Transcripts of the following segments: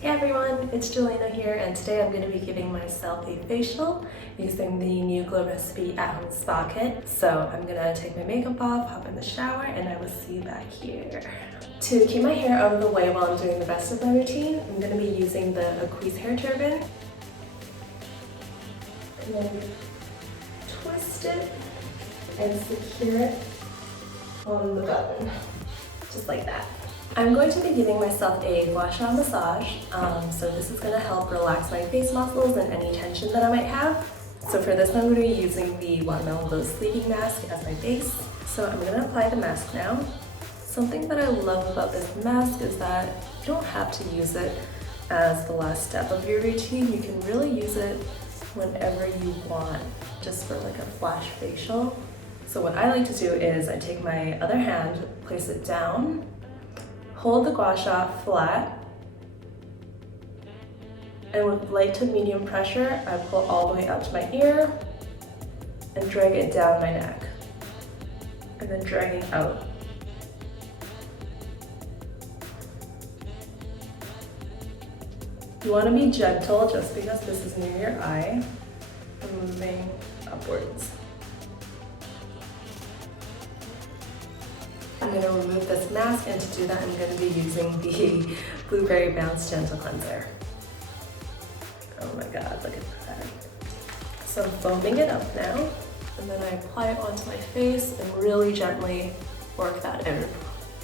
Hey everyone, it's Jelena here, and today I'm going to be giving myself a facial using the new Glow Recipe at-home spa kit. So I'm going to take my makeup off, hop in the shower, and I will see you back here. To keep my hair out of the way while I'm doing the rest of my routine, I'm going to be using the ACQUIS hair turban. And then twist it and secure it on the button, just like that. I'm going to be giving myself a gua sha massage, so this is going to help relax my face muscles and any tension that I might have. So for this I'm going to be using the Watermelon Glow Sleeping Mask as my base. So I'm going to apply the mask now. Something that I love about this mask is that you don't have to use it as the last step of your routine. You can really use it whenever you want, just for like a flash facial. So what I like to do is I take my other hand, place it down, hold the gua sha flat, and with light to medium pressure, I pull all the way up to my ear and drag it down my neck, and then drag it out. You want to be gentle just because this is near your eye, and moving upwards. I'm going to remove this mask, and to do that I'm going to be using the Blueberry Bounce Gentle Cleanser. Oh my god, look at that. So I'm foaming it up now, and then I apply it onto my face and really gently work that in.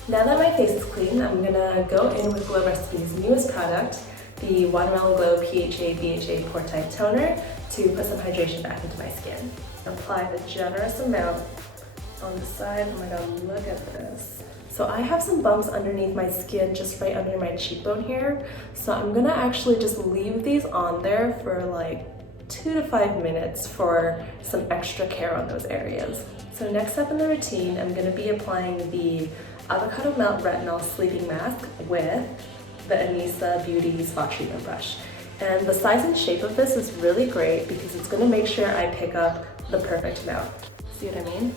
Now that my face is clean, I'm going to go in with Glow Recipe's newest product, the Watermelon Glow PHA BHA Pore Tight Toner, to put some hydration back into my skin. Apply the generous amount on the side. Oh my god, look at this. So I have some bumps underneath my skin, just right under my cheekbone here. So I'm gonna actually just leave these on there for like 2 to 5 minutes for some extra care on those areas. So next up in the routine, I'm gonna be applying the Avocado Melt Retinol Sleeping Mask with the ANISA Beauty Spot Treatment Brush. And the size and shape of this is really great because it's gonna make sure I pick up the perfect amount. See what I mean?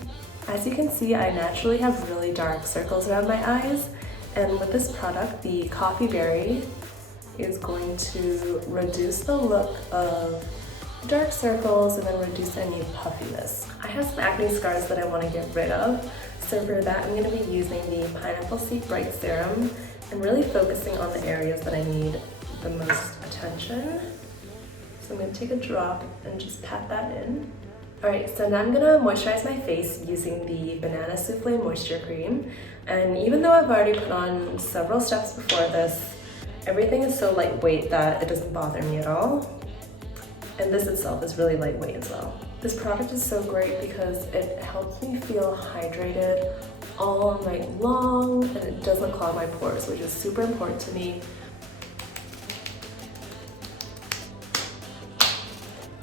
As you can see, I naturally have really dark circles around my eyes, and with this product, the COFFEEBERRY is going to reduce the look of dark circles and then reduce any puffiness. I have some acne scars that I want to get rid of, so for that I'm going to be using the Pineapple Seed Bright Serum and really focusing on the areas that I need the most attention. So I'm going to take a drop and just pat that in. Alright, so now I'm going to moisturize my face using the Banana Soufflé Moisture Cream. And even though I've already put on several steps before this, everything is so lightweight that it doesn't bother me at all. And this itself is really lightweight as well. This product is so great because it helps me feel hydrated all night long, and it doesn't clog my pores, which is super important to me.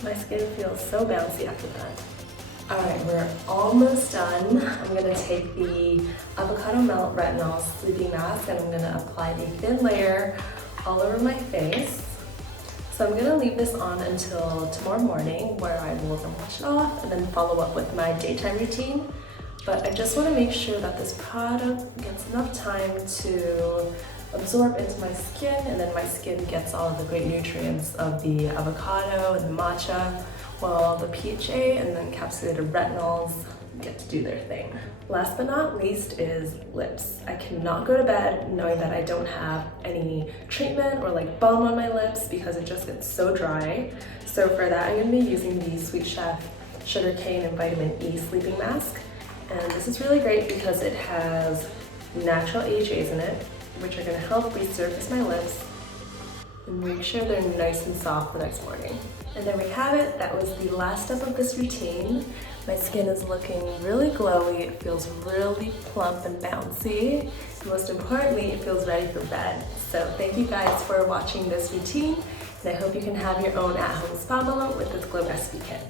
My skin feels so bouncy after that. Alright, we're almost done. I'm going to take the Avocado Melt Retinol Sleeping Mask and I'm going to apply a thin layer all over my face. So I'm going to leave this on until tomorrow morning, where I will then wash it off and then follow up with my daytime routine. But I just want to make sure that this product gets enough time to absorb into my skin, and then my skin gets all of the great nutrients of the avocado and the matcha, while the PHA and the encapsulated retinols get to do their thing. Last but not least is lips. I cannot go to bed knowing that I don't have any treatment or like balm on my lips because it just gets so dry. So for that I'm going to be using the Sweet Chef Sugarcane and Vitamin E Sleeping Mask. And this is really great because it has natural AHAs in it, which are going to help resurface my lips and make sure they're nice and soft the next morning. And there we have it. That was the last step of this routine. My skin is looking really glowy. It feels really plump and bouncy. And most importantly, it feels ready for bed. So thank you guys for watching this routine, and I hope you can have your own at-home spa moment with this Glow Recipe kit.